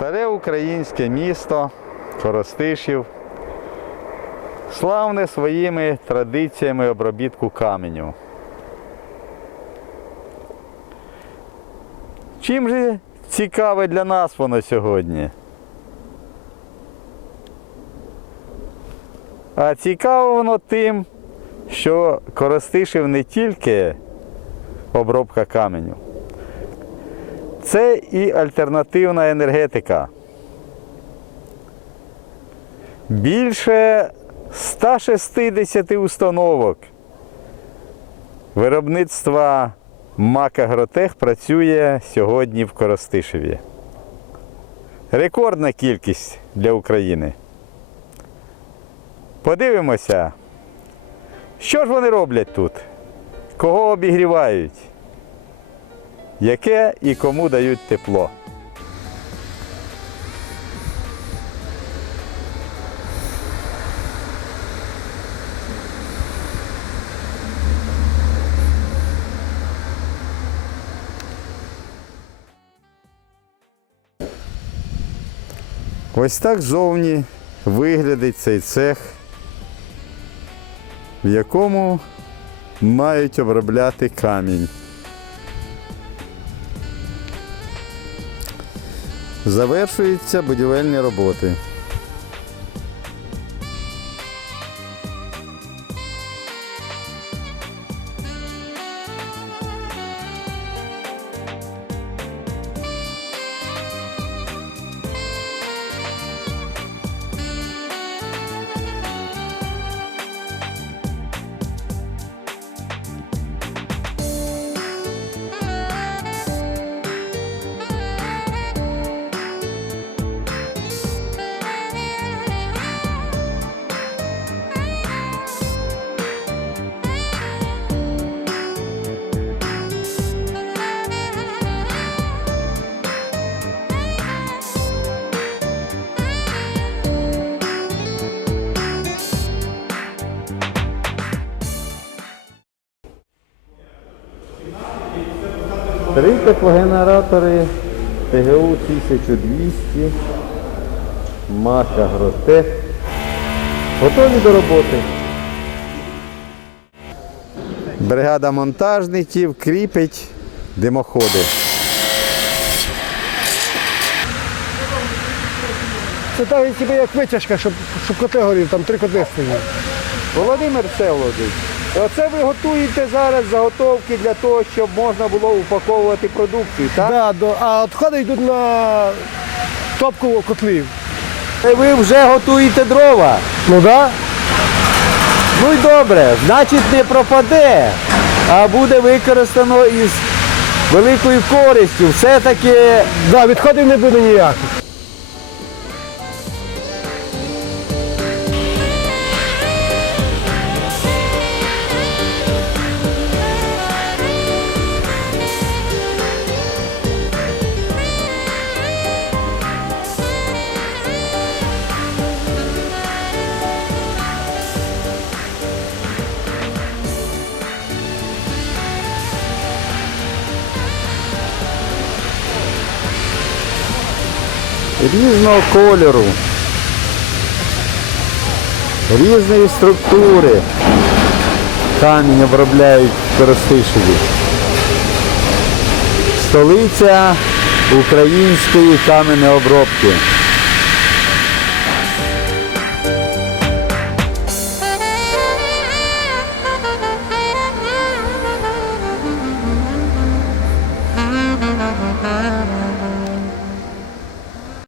Старе українське місто Коростишів славне своїми традиціями обробітку каменю. Чим же цікаве для нас воно сьогодні? А цікаво воно тим, що Коростишів не тільки обробка каменю. Це і альтернативна енергетика. Більше 160 установок виробництва МАК Агротех працює сьогодні в Коростишеві. Рекордна кількість для України. Подивимося, що ж вони роблять тут, кого обігрівають яке і кому дають тепло. Ось так зовні виглядить цей цех, в якому мають обробляти камінь. Завершуються будівельні роботи. Три теплогенератори ТГУ 1200, МАК Агротех. Готові до роботи. Бригада монтажників кріпить димоходи. Це так, як витяжка, щоб, щоб котли горів, там три котли стоять. Володимир Всеволодович, оце ви готуєте зараз заготовки для того, щоб можна було упаковувати продукцію, так? Да, до, а відходи йдуть на топку котлів. Ви вже готуєте дрова. Ну так? Ну й добре, значить не пропаде, а буде використано із великою користю. Все-таки Да. Да, відходів не буде ніяких. Різного кольору, різної структури камінь обробляють в Коростишеві. Столиця української каменеобробки.